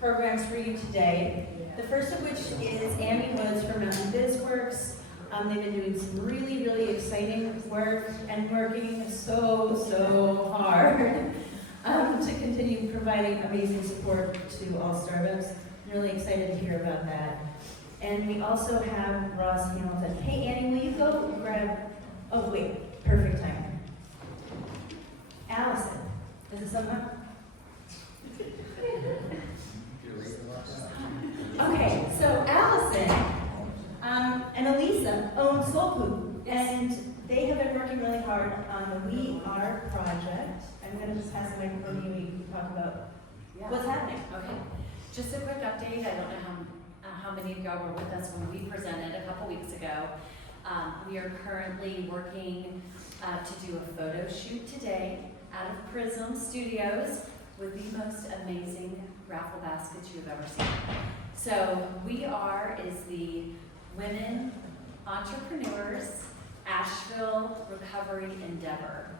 programs for you today. The first of which is Amy Woods from Mountain Biz Works. They've been doing some really, really exciting work and working so hard to continue providing amazing support to all startups. I'm really excited to hear about that. And we also have Ross Hamilton. Hey Annie, will you go grab, oh wait, perfect time. Allison, is it someone? Okay, so Allison and Elisa own Soul Food, and they have been working really hard on the We Are project. I'm going to just pass the microphone to you and you can talk about what's happening. Okay, just a quick update. I don't know how many of y'all were with us when we presented a couple weeks ago. We are currently working to do a photo shoot today out of Prism Studios with the most amazing raffle baskets you've ever seen. So We Are is the Women Entrepreneurs Asheville Recovery Endeavor.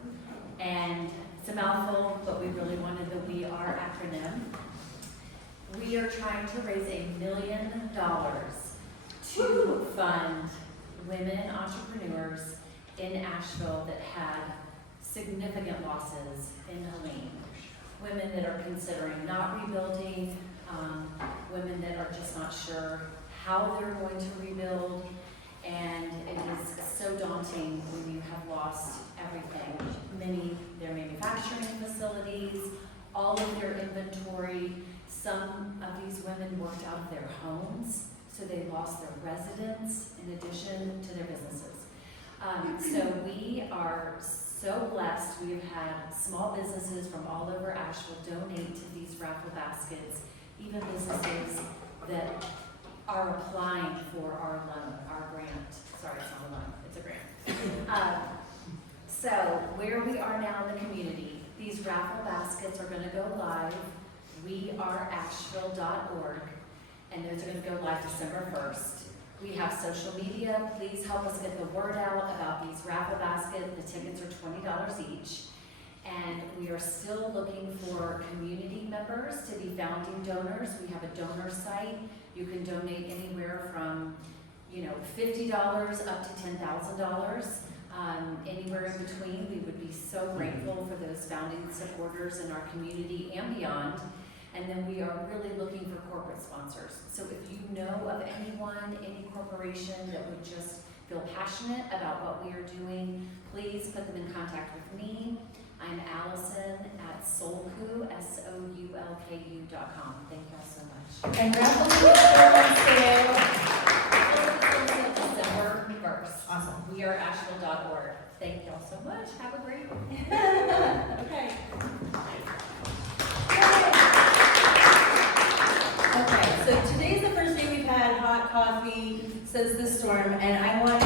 And it's a mouthful, but we really wanted the We Are acronym. We are trying to raise $1 million to fund women entrepreneurs in Asheville that had significant losses in Helene. Women that are considering not rebuilding, women that are just not sure how they're going to rebuild, and it is so daunting when you have lost everything. Many, their manufacturing facilities, all of their inventory. Some of these women worked out of their homes, so they lost their residence in addition to their businesses. So we are so blessed. We have had small businesses from all over Asheville donate to these raffle baskets, even businesses that are applying for our loan, our grant. Sorry, it's not a loan, it's a grant. So where we are now in the community, these raffle baskets are gonna go live, weareasheville.org, and those are gonna go live December 1st. We have social media. Please help us get the word out about these raffle baskets. The tickets are $20 each. And we are still looking for community members to be founding donors. We have a donor site. You can donate anywhere from, $50 up to $10,000. Anywhere in between. We would be so grateful for those founding supporters in our community and beyond. And then we are really looking for corporate sponsors. So if you know of anyone, any corporation that would just feel passionate about what we are doing, please put them in contact with me. I'm Allison at soulku, SOULKU.com. Thank y'all so much. And raffle tickets December 1st. Awesome. Weareasheville.org. Thank y'all so much. Have a great one. Okay. Okay, so today's the first day we've had hot coffee since the storm, and I want,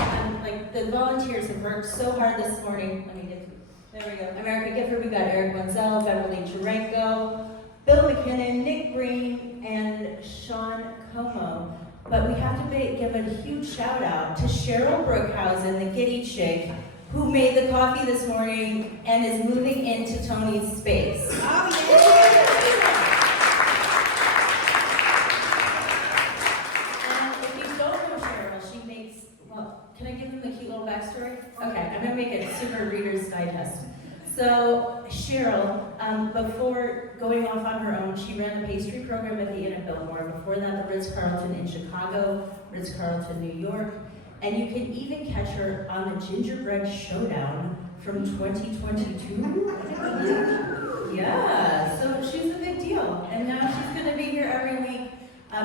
the volunteers have worked so hard this morning. Let me get through. There we go. America Gifford, we've got Eric Wenzel, Beverly Jarenko, Bill McKinnon, Nick Green, and Sean Como. But we have to give a huge shout out to Cheryl Brookhausen, the Giddy chick, who made the coffee this morning and is moving into Tony's space. Oh, yeah. Can I give them the cute little backstory? Okay, I'm gonna make it super Reader's Digest. So Cheryl, before going off on her own, she ran the pastry program at the Inn at Biltmore. Before that, the Ritz-Carlton in Chicago, Ritz-Carlton, New York. And you can even catch her on the Gingerbread Showdown from 2022. Yeah, so she's a big deal. And now she's gonna be here every week.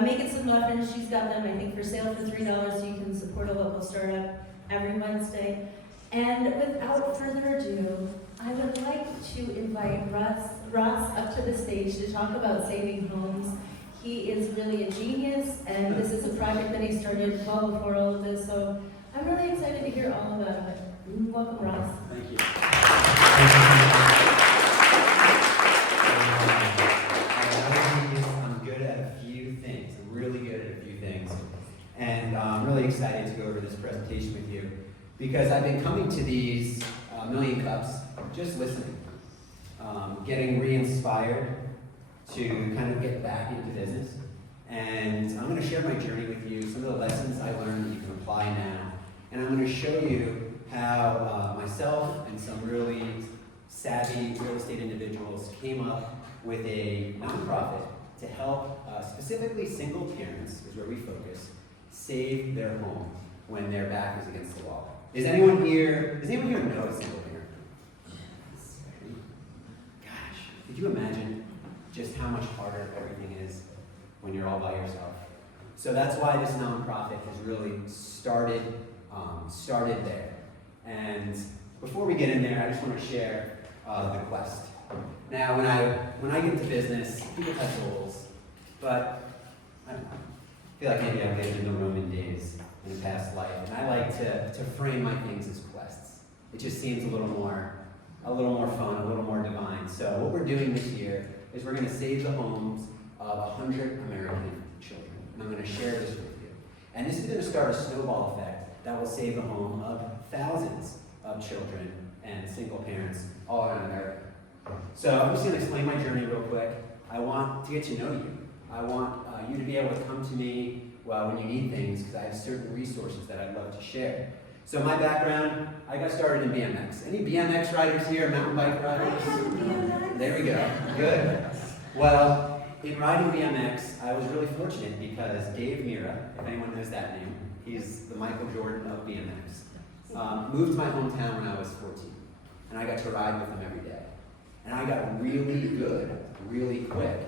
Making some muffins. She's got them, I think, for sale for $3, so you can support a local startup every Wednesday. And without further ado, I would like to invite Ross up to the stage to talk about saving homes. He is really a genius, and this is a project that he started well before all of this, so I'm really excited to hear all about it. Welcome, Ross. Thank you. I'm good at a few things. I'm really good at a few things. And I'm really excited to go over this presentation with you because I've been coming to these Million Cups just listening, getting re-inspired, to kind of get back into business. And I'm going to share my journey with you, some of the lessons I learned that you can apply now. And I'm going to show you how myself and some really savvy real estate individuals came up with a nonprofit to help specifically single parents, is where we focus, save their home when their back is against the wall. Does anyone here know a single parent? Gosh, could you imagine just how much harder everything is when you're all by yourself? So that's why this nonprofit has really started there. And before we get in there, I just want to share the quest. Now, when I get into business, people have goals, but I don't know. I feel like maybe I've lived in the Roman days in a past life, and I like to frame my things as quests. It just seems a little more fun, a little more divine. So what we're doing this year is we're going to save the homes of 100 American children, and I'm going to share this with you. And this is going to start a snowball effect that will save the home of thousands of children and single parents all around America. So I'm just going to explain my journey real quick. I want to get to know you. I want you to be able to come to me when you need things, because I have certain resources that I'd love to share. So my background, I got started in BMX. Any BMX riders here, mountain bike riders? I have BMX. There we go, good. Well, in riding BMX, I was really fortunate because Dave Mira, if anyone knows that name, he's the Michael Jordan of BMX, moved to my hometown when I was 14. And I got to ride with him every day. And I got really good, really quick,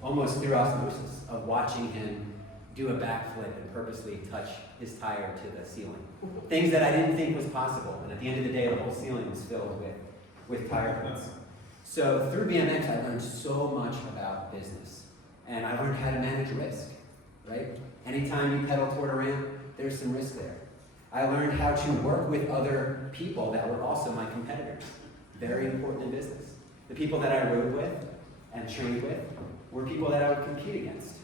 almost through osmosis, of watching him do a backflip and purposely touch his tire to the ceiling. Things that I didn't think was possible. And at the end of the day, the whole ceiling was filled with tire prints. So through BMX, I learned so much about business. And I learned how to manage risk, right? Anytime you pedal toward a ramp, there's some risk there. I learned how to work with other people that were also my competitors. Very important in business. The people that I rode with and trained with were people that I would compete against.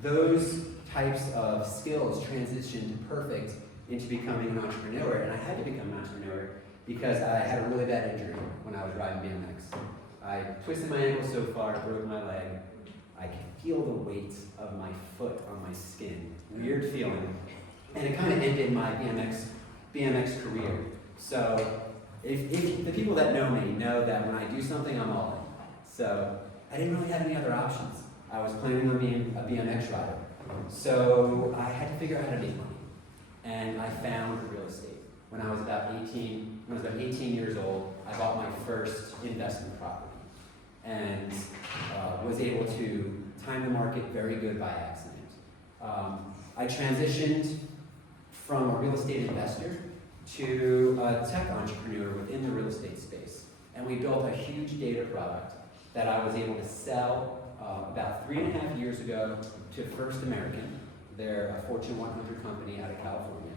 Those types of skills transitioned perfect into becoming an entrepreneur, and I had to become an entrepreneur because I had a really bad injury when I was riding BMX. I twisted my ankle so far, broke my leg. I could feel the weight of my foot on my skin. Weird feeling. And it kind of ended my BMX career. So if the people that know me know that when I do something, I'm all in. So I didn't really have any other options. I was planning on being a BMX rider. So I had to figure out how to make money. And I found real estate. When I was about 18 years old, I bought my first investment property. And was able to time the market very good by accident. I transitioned from a real estate investor to a tech entrepreneur within the real estate space. And we built a huge data product that I was able to sell about 3.5 years ago to First American. They're a Fortune 100 company out of California.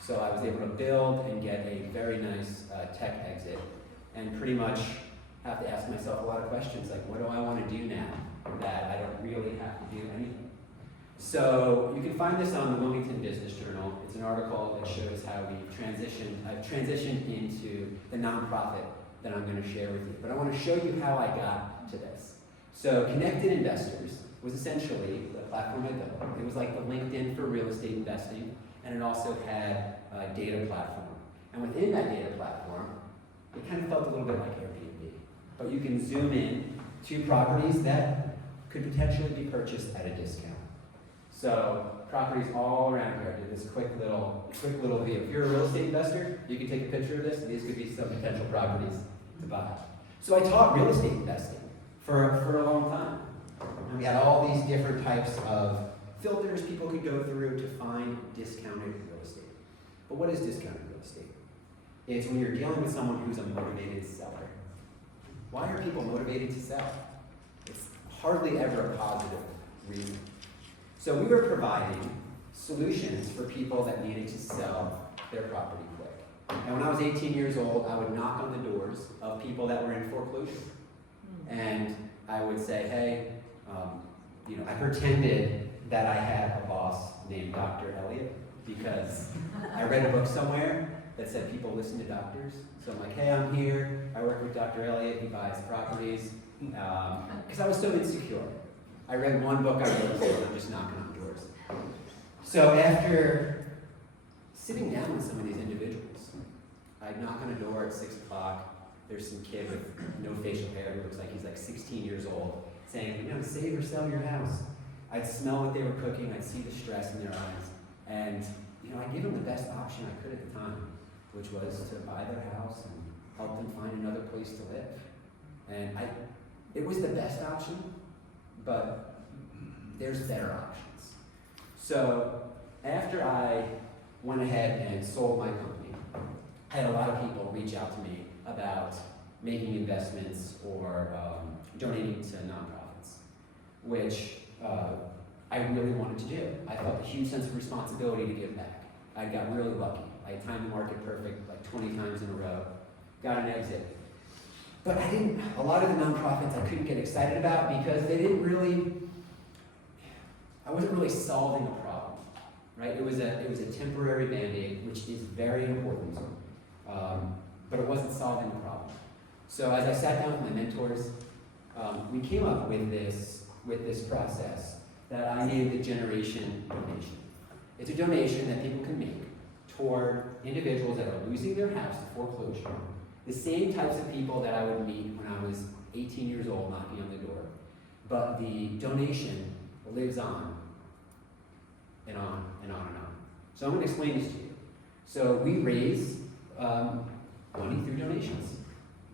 So I was able to build and get a very nice tech exit, and pretty much have to ask myself a lot of questions, like what do I want to do now that I don't really have to do anything? So you can find this on the Wilmington Business Journal. It's an article that shows how I've transitioned into the nonprofit that I'm going to share with you. But I want to show you how I got to this. So Connected Investors was essentially the platform I built. It was like the LinkedIn for real estate investing, and it also had a data platform. And within that data platform, it kind of felt a little bit like Airbnb. But you can zoom in to properties that could potentially be purchased at a discount. So properties all around here. I did this quick little view. If you're a real estate investor, you can take a picture of this, and these could be some potential properties to buy. So I taught real estate investing for a long time. And we had all these different types of filters people could go through to find discounted real estate. But what is discounted real estate? It's when you're dealing with someone who's a motivated seller. Why are people motivated to sell? It's hardly ever a positive reason. So we were providing solutions for people that needed to sell their property quick. And when I was 18 years old, I would knock on the doors of people that were in foreclosure. And I would say, hey, I pretended that I had a boss named Dr. Elliot because I read a book somewhere that said people listen to doctors. So I'm like, hey, I'm here. I work with Dr. Elliott. He buys properties. Because I was so insecure. I read one book I wrote, and I'm just knocking on doors. So after sitting down with some of these individuals, I'd knock on a door at 6 o'clock. There's some kid with no facial hair who looks like he's like 16 years old, saying, save or sell your house. I'd smell what they were cooking. I'd see the stress in their eyes. And, I'd give them the best option I could at the time, which was to buy their house and help them find another place to live. And it was the best option, but there's better options. So after I went ahead and sold my company, I had a lot of people reach out to me about making investments or donating to nonprofits, which I really wanted to do. I felt a huge sense of responsibility to give back. I got really lucky. I timed the market perfect like 20 times in a row, got an exit. But a lot of the nonprofits I couldn't get excited about because I wasn't really solving a problem, right? It was a temporary Band-Aid, which is very important, but it wasn't solving the problem. So as I sat down with my mentors, we came up with this process that I named the generation donation. It's a donation that people can make toward individuals that are losing their house to foreclosure. The same types of people that I would meet when I was 18 years old knocking on the door. But the donation lives on and on and on and on. So I'm going to explain this to you. So we raise money through donations.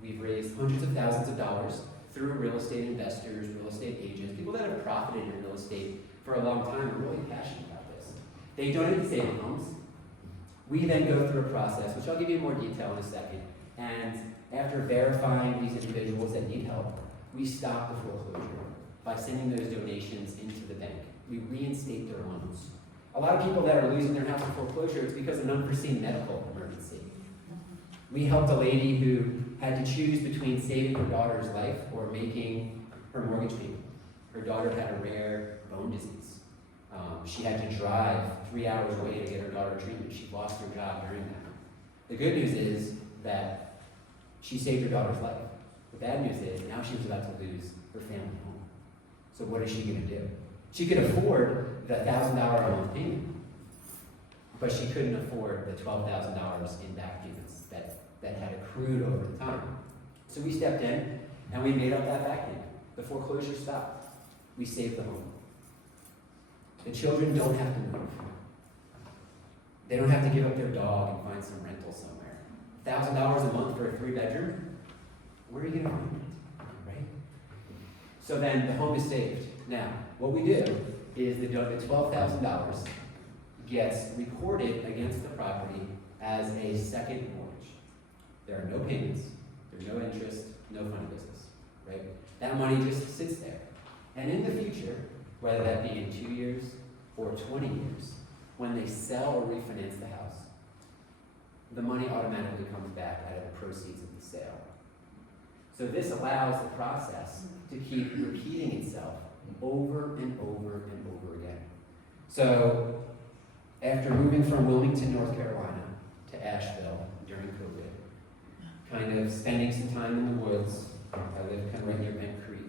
We've raised hundreds of thousands of dollars through real estate investors, real estate agents, people that have profited in real estate for a long time and are really passionate about this. They donate to saving homes. We then go through a process, which I'll give you more detail in a second. And after verifying these individuals that need help, we stop the foreclosure by sending those donations into the bank. We reinstate their loans. A lot of people that are losing their house to foreclosure, it's because of an unforeseen medical emergency. We helped a lady who had to choose between saving her daughter's life or making her mortgage payment. Her daughter had a rare bone disease. She had to drive 3 hours away to get her daughter treatment. She lost her job during that. The good news is that she saved her daughter's life. The bad news is now she was about to lose her family home. So what is she going to do? She could afford the $1,000 a month payment, but she couldn't afford the $12,000 in back payments that had accrued over the time. So we stepped in and we made up that back payment. The foreclosure stopped. We saved the home. The children don't have to move. They don't have to give up their dog and find some rental somewhere. $1,000 a month for a 3-bedroom? Where are you going to find it? Right? So then the home is saved. Now, what we do is the $12,000 gets recorded against the property as a second mortgage. There are no payments, there's no interest, no funny business, right? That money just sits there. And in the future, whether that be in 2 years or 20 years, when they sell or refinance the house, the money automatically comes back out of the proceeds of the sale. So this allows the process to keep repeating itself over and over and over again. So after moving from Wilmington, North Carolina to Asheville during COVID, kind of spending some time in the woods, I live kind of right near Bent Creek.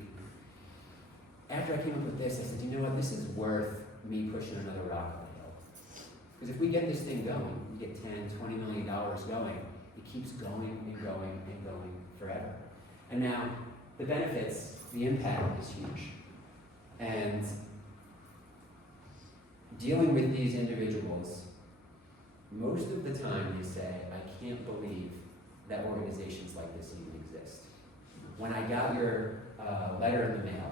After I came up with this, I said, you know what, this is worth me pushing another rock on the hill. Because if we get this thing going, we get $10, $20 million going, it keeps going and going and going forever. And now, the benefits, the impact is huge. And dealing with these individuals, most of the time they say, I can't believe that organizations like this even exist. When I got your letter in the mail,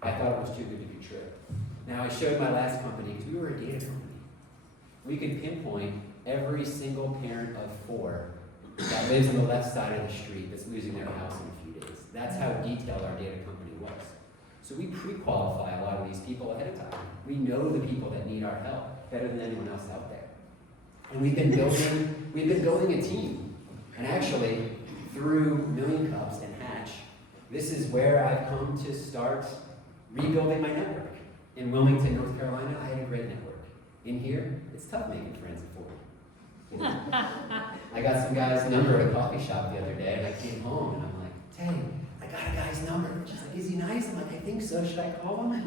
I thought it was too good to be true. Now I showed my last company, because we were a data company. We could pinpoint every single parent of 4 that lives on the left side of the street that's losing their house in a few days. That's how detailed our data company was. So we pre-qualify a lot of these people ahead of time. We know the people that need our help better than anyone else out there. And we've been building a team. And actually, through Million Cups and Hatch, this is where I've come to start rebuilding my network. In Wilmington, North Carolina, I had a great network. In here, it's tough making friends at 40. I got some guy's number at a coffee shop the other day, and I came home, and I'm like, dang, I got a guy's number. She's like, is he nice? I'm like, I think so. Should I call him?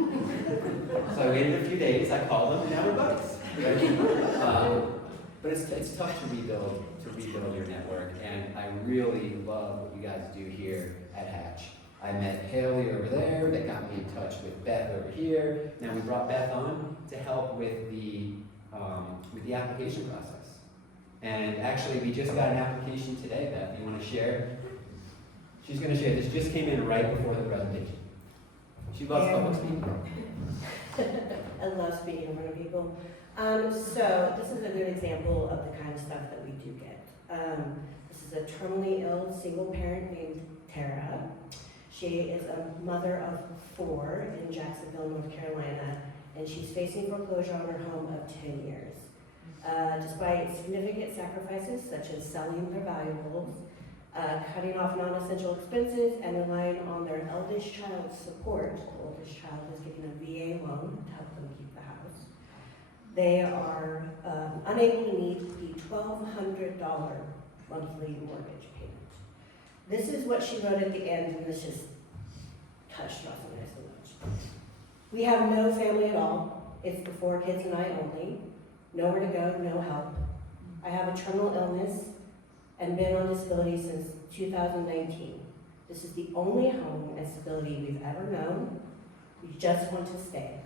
So I waited a few days, I called him, and now we're buddies. Right? But it's tough to rebuild your network, and I really love what you guys do here at Hatch. I met Haley over there, that got me in touch with Beth over here. Now we brought Beth on to help with the application process. And actually, we just got an application today, Beth. You want to share? She's going to share. This just came in right before the presentation. She loves public speaking. I love speaking in front of people. So this is a good example of the kind of stuff that we do get. This is a terminally ill single parent named Tara. She is a mother of 4 in Jacksonville, North Carolina, and she's facing foreclosure on her home of 10 years. Despite significant sacrifices such as selling their valuables, cutting off non-essential expenses, and relying on their eldest child's support, the oldest child is getting a VA loan to help them keep the house, they are unable to meet the $1,200 monthly mortgage payment. This is what she wrote at the end, and this just touched Ross and I so much. We have no family at all. It's the 4 kids and I only. Nowhere to go, no help. I have a terminal illness and been on disability since 2019. This is the only home and stability we've ever known. We just want to stay.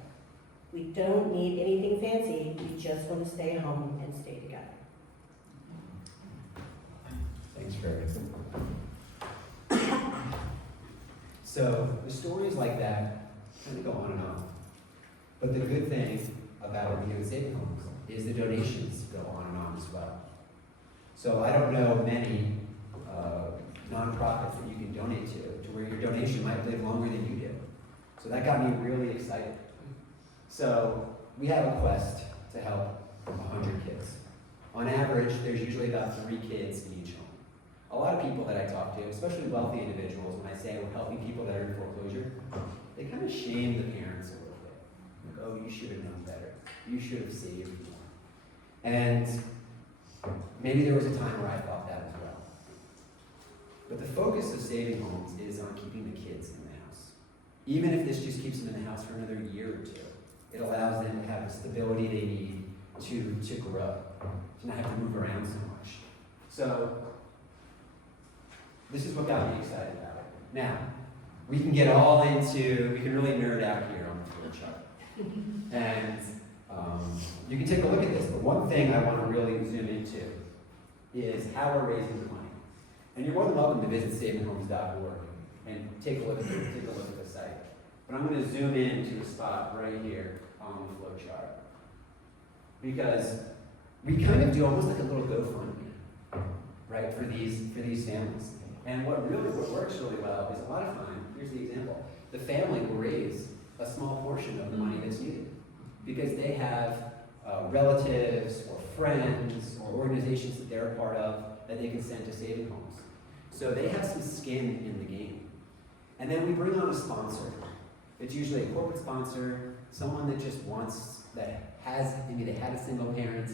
We don't need anything fancy. We just want to stay home and stay together. Thanks for everything. So the stories like that kind of go on and on. But the good thing about being saving homes is the donations go on and on as well. So I don't know many nonprofits that you can donate to where your donation might live longer than you do. So that got me really excited. So we have a quest to help 100 kids. On average, there's usually about 3 kids in each home. A lot of people that I talk to, especially wealthy individuals, when I say we're helping people that are in foreclosure, they kind of shame the parents a little bit. Like, oh, you should have known better. You should have saved more. And maybe there was a time where I thought that as well. But the focus of saving homes is on keeping the kids in the house. Even if this just keeps them in the house for another year or 2, it allows them to have the stability they need to grow, to not have to move around so much. So this is what got me excited about it. Now, we can get all into, we can really nerd out here on the flow chart. And you can take a look at this, but one thing I want to really zoom into is how we're raising the money. And you're more than welcome to visit savinghomes.org and take a look at the site. But I'm going to zoom in to a spot right here on the flow chart. Because we kind of do almost like a little GoFundMe, right, for these families. And what works really well is a lot of time, here's the example, the family will raise a small portion of the money that's needed because they have relatives or friends or organizations that they're a part of that they can send to saving homes. So they have some skin in the game. And then we bring on a sponsor. It's usually a corporate sponsor, someone that just wants, maybe they had a single parent,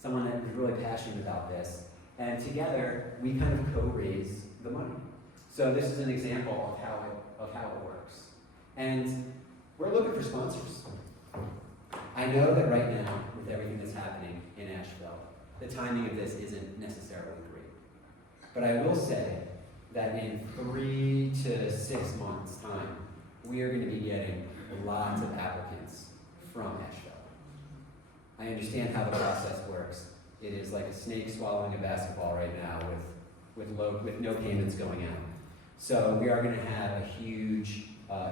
someone that was really passionate about this. And together, we kind of co-raise the money. So this is an example of how it works. And we're looking for sponsors. I know that right now, with everything that's happening in Asheville, the timing of this isn't necessarily great. But I will say that in 3 to 6 months' time, we are going to be getting lots of applicants from Asheville. I understand how the process works. It is like a snake swallowing a basketball right now with no payments going out. So we are going to have a huge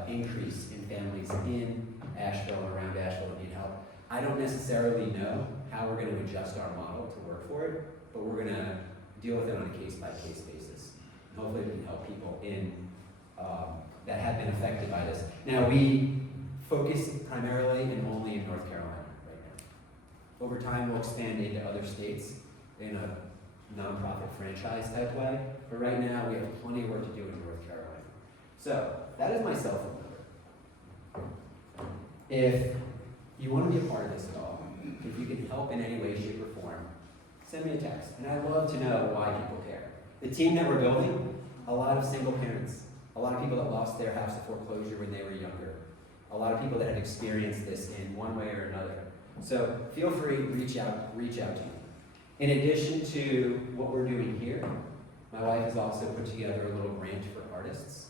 increase in families in Asheville and around Asheville that need help. I don't necessarily know how we're going to adjust our model to work for it, but we're going to deal with it on a case-by-case basis. And hopefully we can help people that have been affected by this. Now we focus primarily and only in North Carolina right now. Over time we'll expand into other states in a nonprofit franchise type way, but right now we have plenty of work to do in North Carolina. So that is my cell phone number. If you want to be a part of this at all, if you can help in any way, shape, or form, send me a text. And I love to know why people care. The team that we're building, a lot of single parents, a lot of people that lost their house to foreclosure when they were younger, a lot of people that have experienced this in one way or another. So feel free, reach out to me. In addition to what we're doing here, my wife has also put together a little grant for artists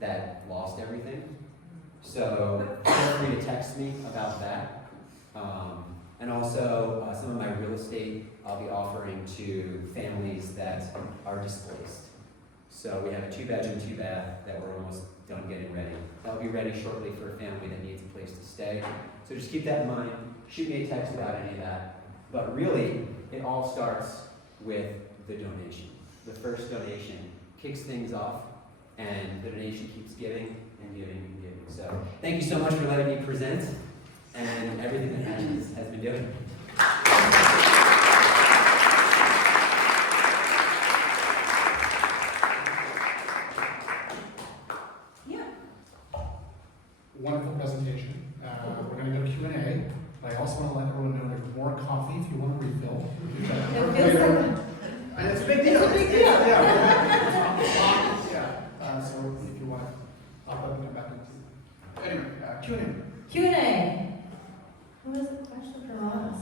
that lost everything. So feel free to text me about that. And also some of my real estate I'll be offering to families that are displaced. So we have a 2-bedroom, 2-bath that we're almost done getting ready. That'll be ready shortly for a family that needs a place to stay. So just keep that in mind. Shoot me a text about any of that. But really, it all starts with the donation. The first donation kicks things off, and the donation keeps giving and giving and giving. So thank you so much for letting me present and everything that Hatches has been doing. Yeah. Wonderful presentation. We're going to go to Q&A. But I also want to let everyone know there's more coffee if you want to refill. It feels like And it's a big deal. It's a big deal. Yeah. Yeah. So if you want to pop up and come back into. Anyway, Q&A. Q&A. Who has a question for us?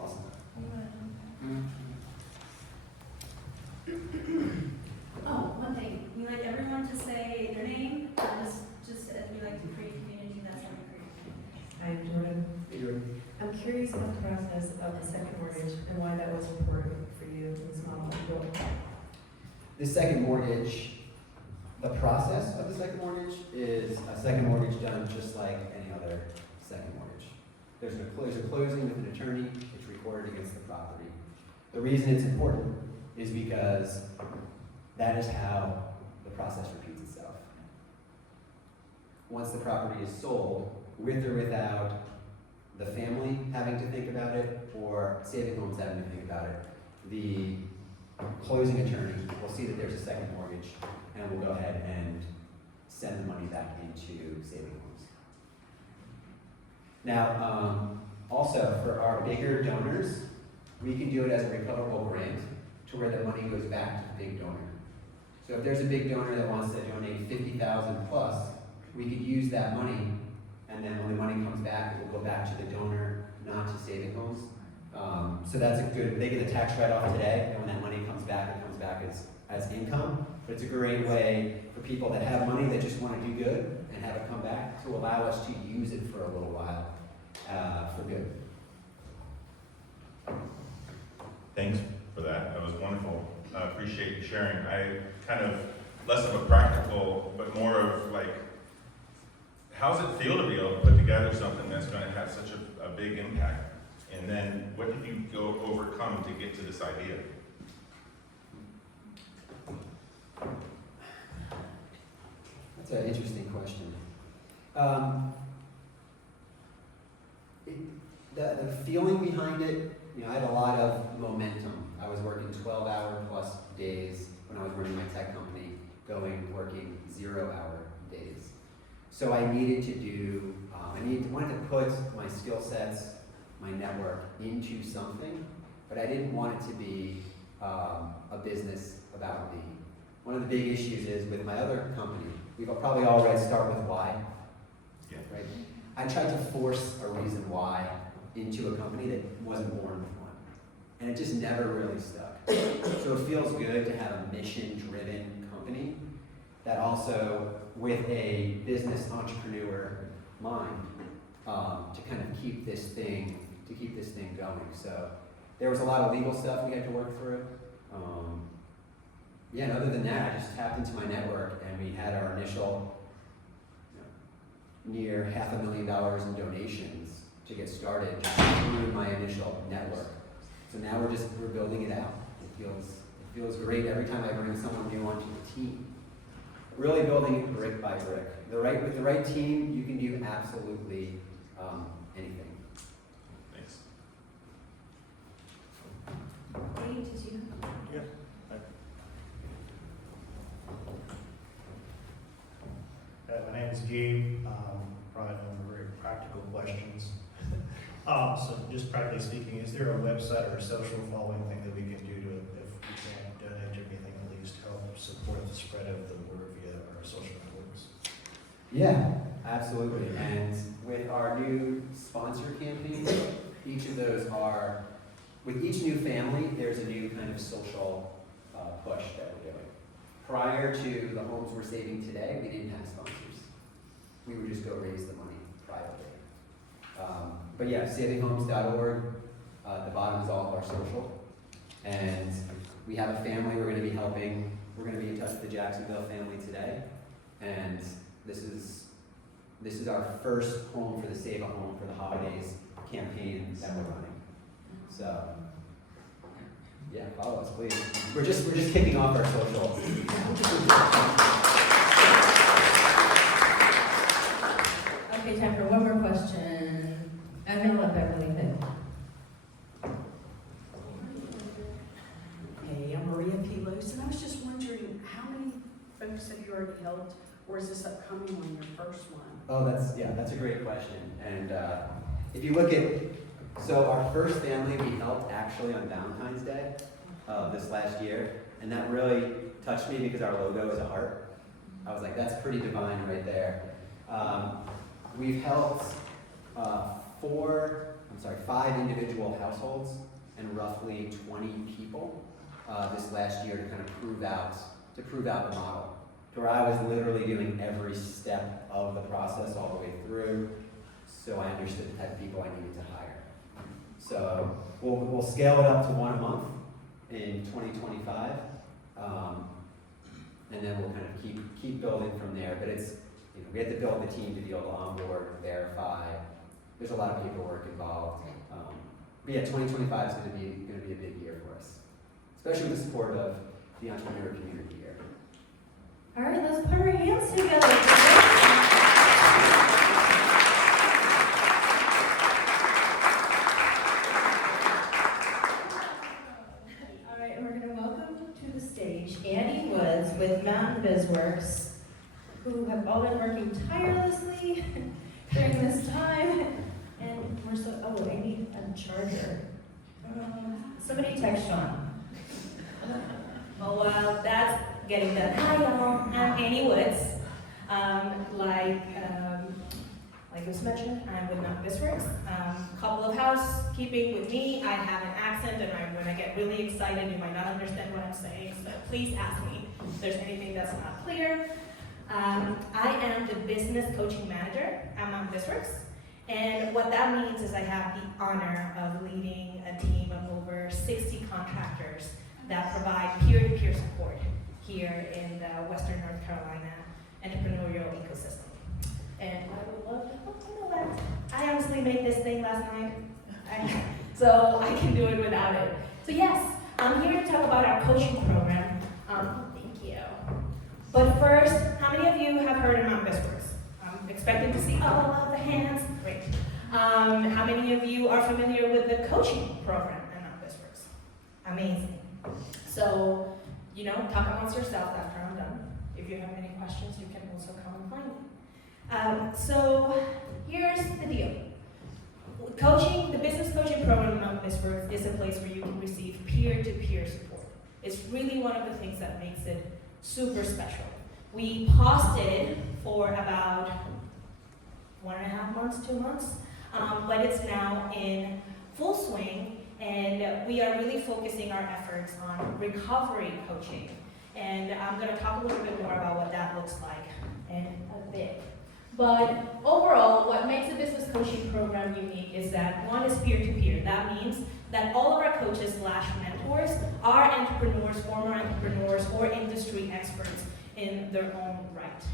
Awesome. Oh, one thing, we like everyone to say their name, just as we like to create community, that's how we create community. I'm Jordan. I'm curious about the process of the second mortgage and why that was important for you in this model. The second mortgage, the process of the second mortgage is a second mortgage done just like any other second mortgage. There's a closing with an attorney, it's recorded against the property. The reason it's important is because that is how the process repeats itself. Once the property is sold, with or without the family having to think about it or Saving Homes having to think about it, the closing attorney will see that there's a second mortgage and will go ahead and send the money back into Saving Homes. Now, also for our bigger donors, we can do it as a recoverable grant to where the money goes back to the big donor. So if there's a big donor that wants to donate $50,000 plus, we could use that money, and then when the money comes back, it will go back to the donor, not to Saving Homes. So that's a good, they get a tax write-off today, and when that money comes back, it comes back as income. But it's a great way for people that have money that just want to do good and have it come back to allow us to use it for a little while for good. Thanks for that. That was wonderful. I appreciate you sharing. I kind of less of a practical, but more of like, how's it feel to be able to put together something that's going to have such a big impact? And then what did you go overcome to get to this idea? That's an interesting question. The feeling behind it, I had a lot of momentum. I was working 12-hour plus days when I was running my tech company, working 0-hour days. So I needed to do, wanted to put my skill sets, my network into something, but I didn't want it to be a business about me. One of the big issues is with my other company, we've probably all read Start With Why, Yeah. right? I tried to force a reason why into a company that wasn't born with one, and it just never really stuck. So it feels good to have a mission-driven company that also, with a business entrepreneur mind, to kind of keep this thing going. So there was a lot of legal stuff we had to work through. And other than that, I just tapped into my network, and we had our initial near $500,000 in donations to get started just through my initial network. So now we're building it out. It feels great every time I bring someone new onto the team. Really building it brick by brick. With the right team, you can do absolutely anything. Thanks. Dave, did you? Yeah. My name is Gabe. Probably one of the very practical questions. So just practically speaking, is there a website or a social following thing that we can do to, if we can't donate to anything, at least help support the spread of the word via our social networks? Yeah, absolutely. And with our new sponsor campaign, each of those are, with each new family, there's a new kind of social push that we're doing. Prior to the homes we're saving today, we didn't have sponsors. We would just go raise the money privately. But yeah, savinghomes.org, the bottom is all of our social. And we have a family we're going to be helping. We're going to be in touch with the Jacksonville family today. And this is our first home for the Save a Home for the Holidays campaign that we're running. So, yeah, follow us, please. We're just kicking off our social. Okay, time for one more question. I'm gonna let Beverly pick. Hey, I'm Maria Pilos, and I was just wondering, how many folks have you already helped, or is this upcoming one, your first one? Oh, that's a great question. And if you look at, so our first family we helped actually on Valentine's Day this last year, and that really touched me because our logo is a heart. I was like, that's pretty divine right there. We've helped 5 individual households and roughly 20 people this last year to kind of prove out the model. To where I was literally doing every step of the process all the way through, so I understood the type of people I needed to hire. So we'll scale it up to 1 a month in 2025, and then we'll kind of keep building from there. But it's, we have to build the team to be able to onboard, verify. There's a lot of paperwork involved. But yeah, 2025 is going to be a big year for us, especially with the support of the entrepreneur community here. All right, let's put our hands together. All right, and we're going to welcome to the stage Andy Woods with Mountain BizWorks, who have all been working tirelessly during this time. And we're so, oh, I need a charger. Somebody text Sean. Oh, well, that's getting done. Hi, y'all. I'm Annie Woods. Like it was mentioned, I'm with Mountain BizWorks. Couple of housekeeping with me. I have an accent, and when I get really excited, you might not understand what I'm saying, so please ask me if there's anything that's not clear. I am the business coaching manager at Mountain BizWorks. And what that means is I have the honor of leading a team of over 60 contractors that provide peer-to-peer support here in the Western North Carolina entrepreneurial ecosystem. And I would love to, you know what? I honestly made this thing last night, so I can do it without it. So yes, I'm here to talk about our coaching program. Thank you. But first, how many of you have heard of Mountain BizWorks? I'm expecting to see all of the hands. Great. How many of you are familiar with the coaching program at Mountain BizWorks? Amazing. So, talk amongst yourself after I'm done. If you have any questions, you can also come and find me. So, here's the deal. Coaching, the business coaching program at Mountain BizWorks is a place where you can receive peer-to-peer support. It's really one of the things that makes it super special. We paused it for about 1.5 months, 2 months, but it's now in full swing, and we are really focusing our efforts on recovery coaching. And I'm going to talk a little bit more about what that looks like in a bit. But overall, what makes a business coaching program unique is that one is peer-to-peer. That means that all of our coaches / mentors are entrepreneurs, former entrepreneurs, or industry experts in their own right.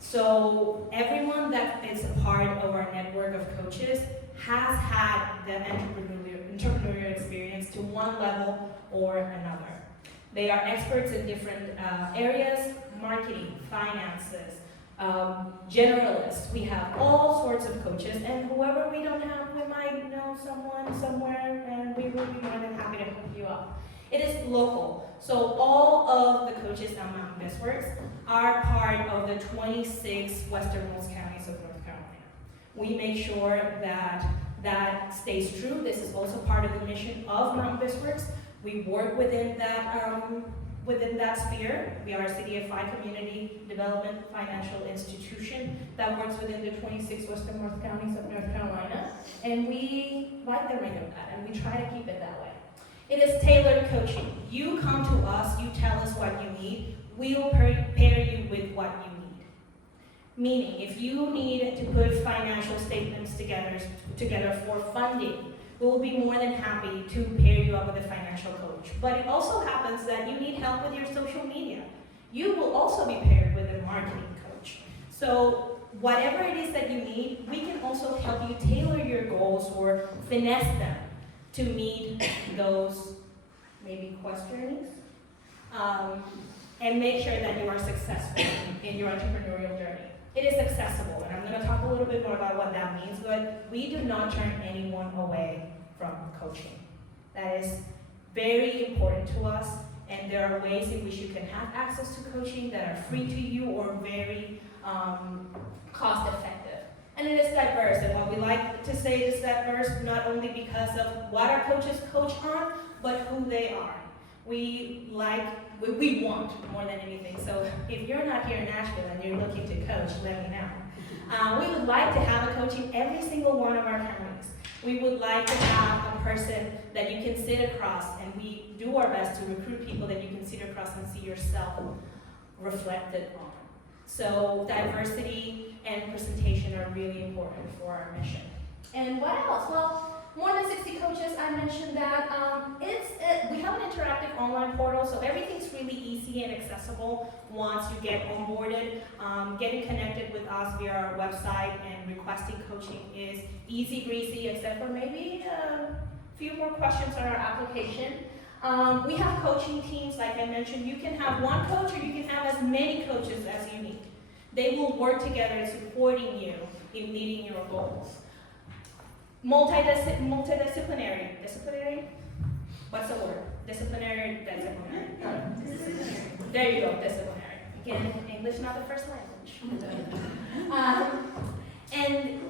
So everyone that is a part of our network of coaches has had the entrepreneurial experience to one level or another. They are experts in different areas: marketing, finances, generalists. We have all sorts of coaches, and whoever we don't have, we might know someone somewhere, and we will be more than happy to hook you up. It is local, so all of the coaches at Mountain BizWorks are part of the 26 westernmost counties of North Carolina. We make sure that that stays true. This is also part of the mission of Mount Bisworks. We work within that sphere. We are a City of Phi community development financial institution that works within the 26 western North counties of North Carolina, and we like the ring of that, and we try to keep it that way. It is tailored coaching. You come to us, you tell us what you need, we will pair you with what you need. Meaning, if you need to put financial statements together for funding, we will be more than happy to pair you up with a financial coach. But it also happens that you need help with your social media. You will also be paired with a marketing coach. So whatever it is that you need, we can also help you tailor your goals or finesse them to meet those maybe questions, and make sure that you are successful in your entrepreneurial journey. It is accessible, and I'm going to talk a little bit more about what that means, but we do not turn anyone away from coaching. That is very important to us, and there are ways in which you can have access to coaching that are free to you or very cost effective. And it is diverse, and what we like to say is diverse not only because of what our coaches coach on, but who they are. We want more than anything. So if you're not here in Nashville and you're looking to coach, let me know. We would like to have a coach in every single one of our counties. We would like to have a person that you can sit across, and we do our best to recruit people that you can sit across and see yourself reflected on. So diversity and presentation are really important for our mission. And what else? Well, more than 60 coaches, I mentioned that. We have an interactive online portal, so everything's really easy and accessible once you get onboarded. Getting connected with us via our website and requesting coaching is easy breezy, except for maybe a few more questions on our application. We have coaching teams, like I mentioned. You can have one coach or you can have as many coaches as you need. They will work together in supporting you in meeting your goals. Multidisciplinary. What's the word? Disciplinary. There you go, disciplinary. Again, English not the first language. And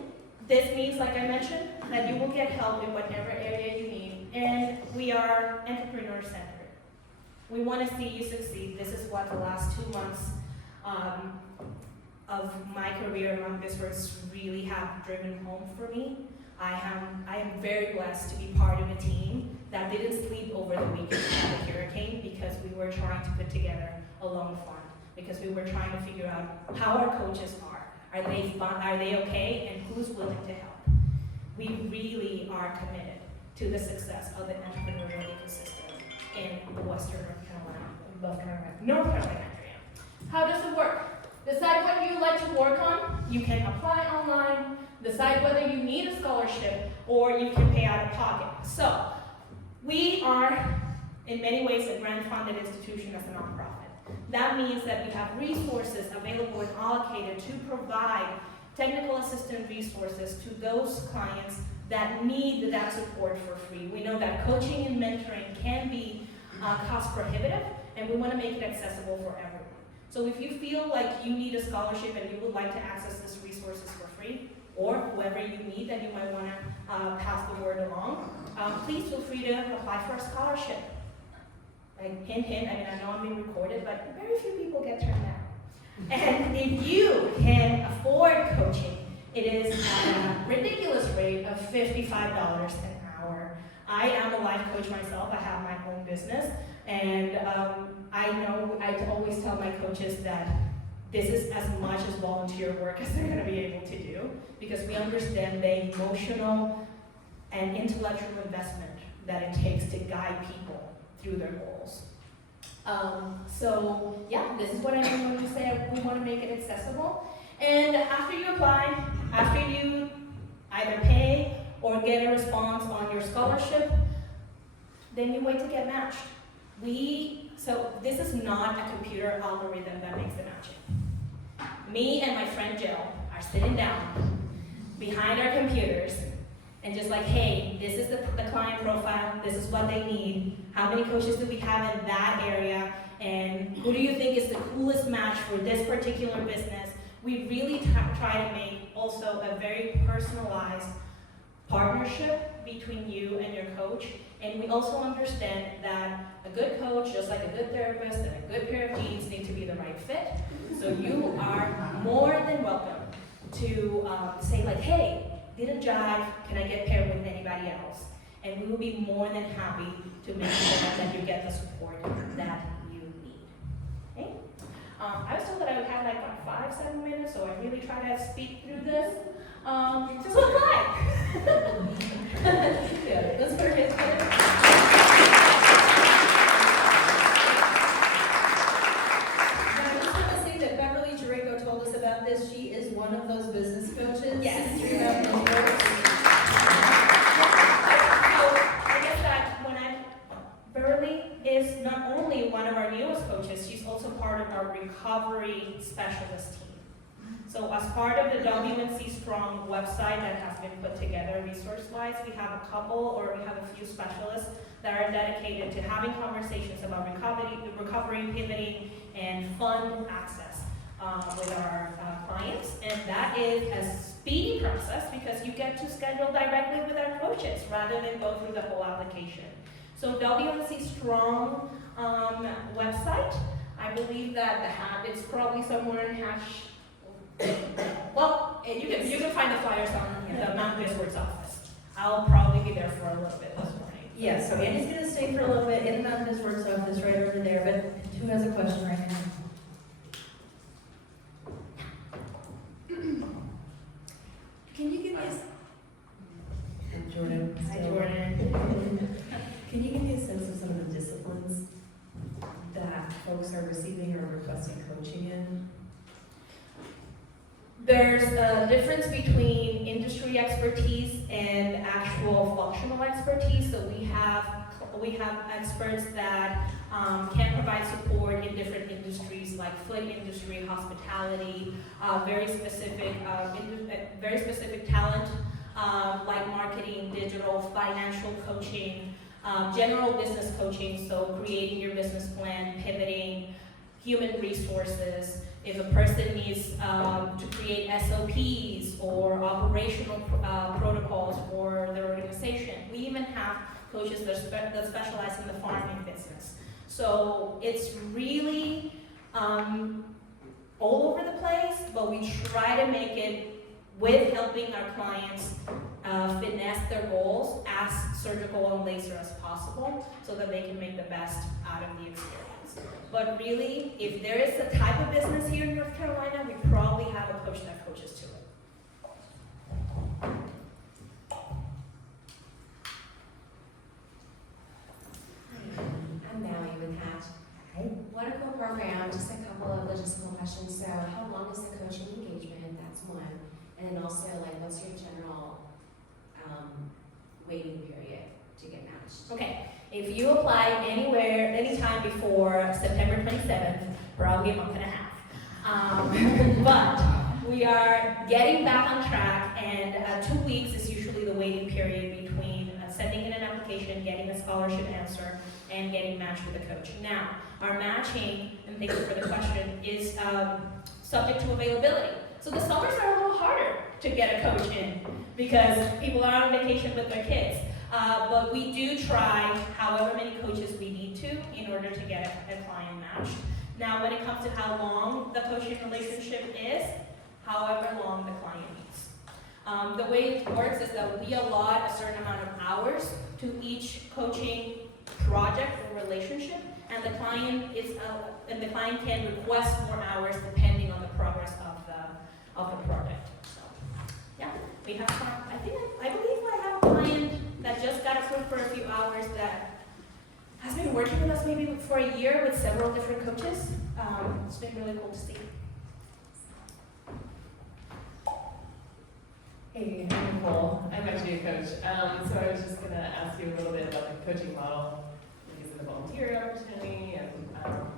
this means, like I mentioned, that you will get help in whatever area you need. And we are entrepreneur-centered. We want to see you succeed. This is what the last 2 months of my career among Bisworks really have driven home for me. I am very blessed to be part of a team that didn't sleep over the weekend of the hurricane because we were trying to put together a loan fund, because we were trying to figure out how our coaches are. Are they fun? Are they okay? And who's willing to help? We really are committed to the success of the entrepreneurial ecosystem in the Western North Carolina area. How does it work? Decide what you like to work on. You can apply online. Decide whether you need a scholarship or you can pay out of pocket. So, we are, in many ways, a grant-funded institution as a nonprofit. That means that we have resources available and allocated to provide technical assistance resources to those clients that need that support for free. We know that coaching and mentoring can be cost prohibitive, and we want to make it accessible for everyone. So if you feel like you need a scholarship and you would like to access these resources for free, or whoever you need that you might want to pass the word along, please feel free to apply for a scholarship. Like, hint, hint, I mean, I know I'm being recorded, but very few people get turned down. And if you can afford coaching, it is at a ridiculous rate of $55 an hour. I am a life coach myself. I have my own business, and I always tell my coaches that this is as much as volunteer work as they're going to be able to do, because we understand the emotional and intellectual investment that it takes to guide people through their goals. So yeah, this is what I mean when we say we want to make it accessible. And after you apply, after you either pay or get a response on your scholarship, then you wait to get matched. So this is not a computer algorithm that makes the matching. Me and my friend Jill are sitting down behind our computers and just like, hey, this is the client profile, this is what they need, how many coaches do we have in that area, and who do you think is the coolest match for this particular business? We really try to make also a very personalized partnership between you and your coach. And we also understand that a good coach, just like a good therapist and a good pair of jeans, need to be the right fit. So you are more than welcome to say like, hey, didn't jive, can I get paired with anybody else? And we will be more than happy to make sure that you get the support that you need. Okay? I was told that I would have like about 5-7 minutes, so I really try to speed through this. So apply. Yeah, that's perfect. Now, I just want to say that Beverly Jericho told us about this. She is one of those business coaches. Yes. You know, I guess that Beverly is not only one of our newest coaches, she's also part of our recovery specialist team. So as part of the WNC Strong website that has been put together resource-wise, we have a few specialists that are dedicated to having conversations about recovery, pivoting, and fund access with our clients. And that is a speedy process because you get to schedule directly with our coaches rather than go through the whole application. So WNC Strong website, I believe that it's probably somewhere in well, you can find the flyers on the Mount Bisward's office. I'll probably be there for a little bit this morning. yeah, so Annie's going to stay for a little bit in the Mount Bisward's office right over there, but who has a question right now? Can you give me Jordan? Hi, Jordan. Can you give me a sense of some of the disciplines that folks are receiving or requesting coaching in? There's a difference between industry expertise and actual functional expertise. So we have experts that can provide support in different industries like food industry, hospitality, very specific talent like marketing, digital, financial coaching, general business coaching, so creating your business plan, pivoting, human resources. If a person needs to create SOPs or operational protocols for their organization, we even have coaches that specialize in the farming business. So it's really all over the place, but we try to make it with helping our clients finesse their goals as surgical and laser as possible so that they can make the best out of the experience. But really, if there is a type of business here in North Carolina, we probably have a coach that coaches to it. I'm Natalie with Hatch. What a cool program. Just a couple of logistical questions. So how long is the coaching engagement? That's one. And then also, like, what's your general waiting period to get matched? Okay, if you apply anywhere, anytime before September 27th, probably a month and a half. But we are getting back on track, and 2 weeks is usually the waiting period between sending in an application, getting a scholarship answer, and getting matched with a coach. Now, our matching, and thank you for the question, is subject to availability. So the summers are a little harder to get a coach in because people are on vacation with their kids. But we do try however many coaches we need to in order to get a client matched. Now, when it comes to how long the coaching relationship is, however long the client needs. The way it works is that we allot a certain amount of hours to each coaching project or relationship, and the client can request more hours depending on the progress of the project. So, yeah, we have. I believe I have a client that just got approved for a few hours that has been working with us maybe for a year with several different coaches. It's been really cool to see. Hey, I'm Nicole. I'm actually a coach. So I was just going to ask you a little bit about the coaching model. Is it a volunteer opportunity and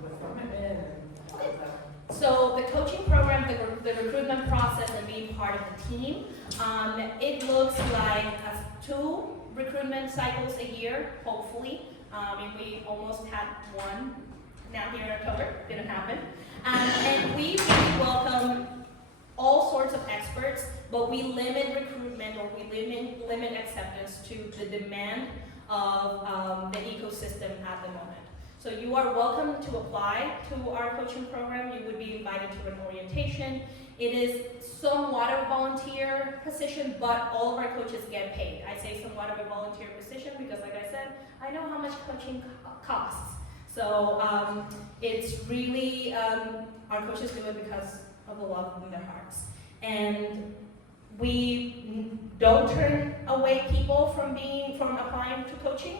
what's the commitment and all of that? So the coaching program, the recruitment process and being part of the team, it looks like 2 recruitment cycles a year, hopefully. And we almost had one now here in October, didn't happen. And we really welcome all sorts of experts but we limit recruitment or we limit acceptance to the demand of the ecosystem at the moment. So you are welcome to apply to our coaching program. You would be invited to an orientation. It is somewhat a volunteer position, but all of our coaches get paid. I say somewhat of a volunteer position because, like I said, I know how much coaching costs. So it's really, our coaches do it because of the love in their hearts. And we don't turn away people from applying to coaching,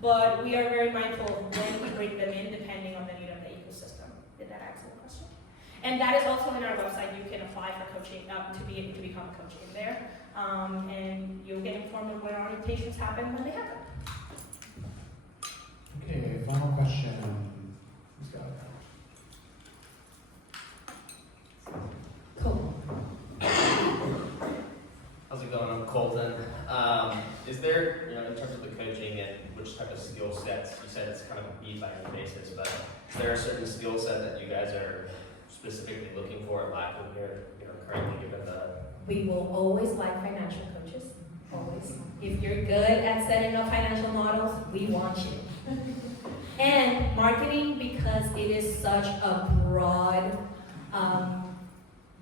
but we are very mindful of when we bring them in, depending on the need of the ecosystem. Did that answer the question? And that is also on our website. You can apply for coaching, to be able to become a coach in there. And you'll get informed of when orientations happen, when they happen. Okay, final question. Who's got it? Cool. How's it going? I'm Colton. Is there, in terms of the coaching and which type of skill sets, you said it's kind of a need by need basis, but is there a certain skill set that you guys are specifically looking for or lacking here, currently given the... We will always like financial coaches, always. If you're good at setting up financial models, we want you. And marketing, because it is such a broad,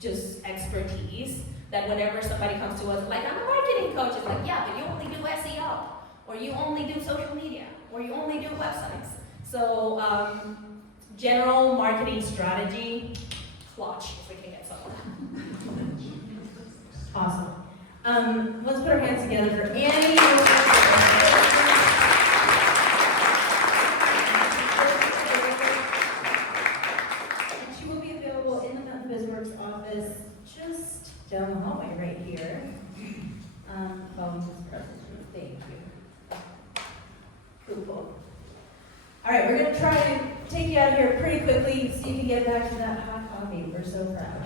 just expertise, that whenever somebody comes to us, like, I'm a marketing coach, it's like, yeah, but you only do SEO, or you only do social media, or you only do websites. So, general marketing strategy, clutch, if we can get someone. Awesome. Let's put our hands together for Annie. She will be available in the Mountain BizWorks office just down the hallway right here. Following this presentation. Thank you. Cool. All right, we're going to try to take you out of here pretty quickly so you can get back to that hot coffee. We're so proud.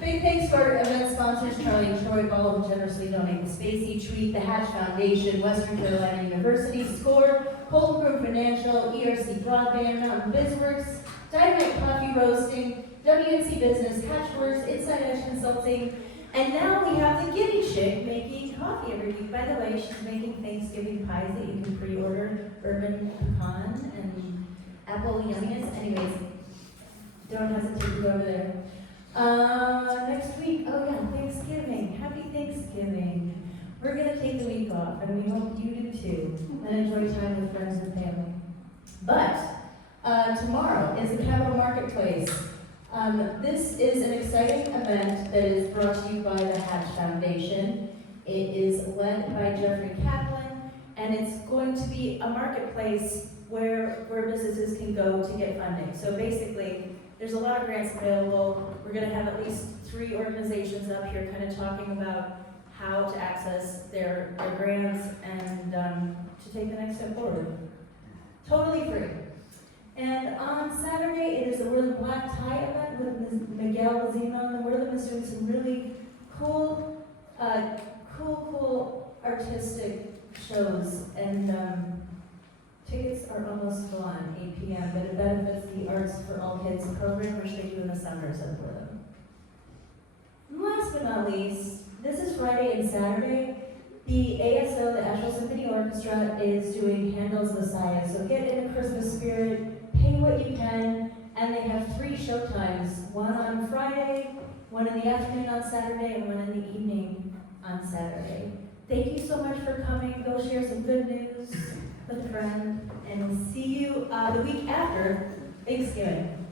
Big thanks to our event sponsors, Charlie and Troy Ball, who generously donate the Spacey Treat, the Hatch Foundation, Western Carolina University, SCORE, Cold Brew Financial, ERC Broadband, Mountain BizWorks, Dynamite Coffee Roasting, WNC Business, Hatchworks, Inside Edge Consulting, and now we have the Giddy Chick making coffee every week. By the way, she's making Thanksgiving pies that you can pre-order, bourbon pecan and apple yumminess. Anyways, don't hesitate to go over there. Next week, oh yeah, Thanksgiving. Happy Thanksgiving. We're gonna take the week off, and we hope you do too, and enjoy time with friends and family. But tomorrow is the Capital Marketplace. This is an exciting event that is brought to you by the Hatch Foundation. It is led by Jeffrey Kaplan, and it's going to be a marketplace where businesses can go to get funding. So basically, there's a lot of grants available. We're going to have at least 3 organizations up here kind of talking about how to access their grants and to take the next step forward. Totally free. And on Saturday, it is the Word of Black Tie event with Ms. Miguel Lazino. The Word of is doing some really cool artistic shows. And tickets are almost gone, 8 p.m., but it benefits the Arts for All Kids program, which they do in the summers at Word. And last but not least, this is Friday and Saturday. The ASO, the Asheville Symphony Orchestra, is doing Handel's Messiah. So get in a Christmas spirit, pay what you can, and they have 3 showtimes, one on Friday, one in the afternoon on Saturday, and one in the evening on Saturday. Thank you so much for coming. Go share some good news with a friend, and we'll see you the week after Thanksgiving.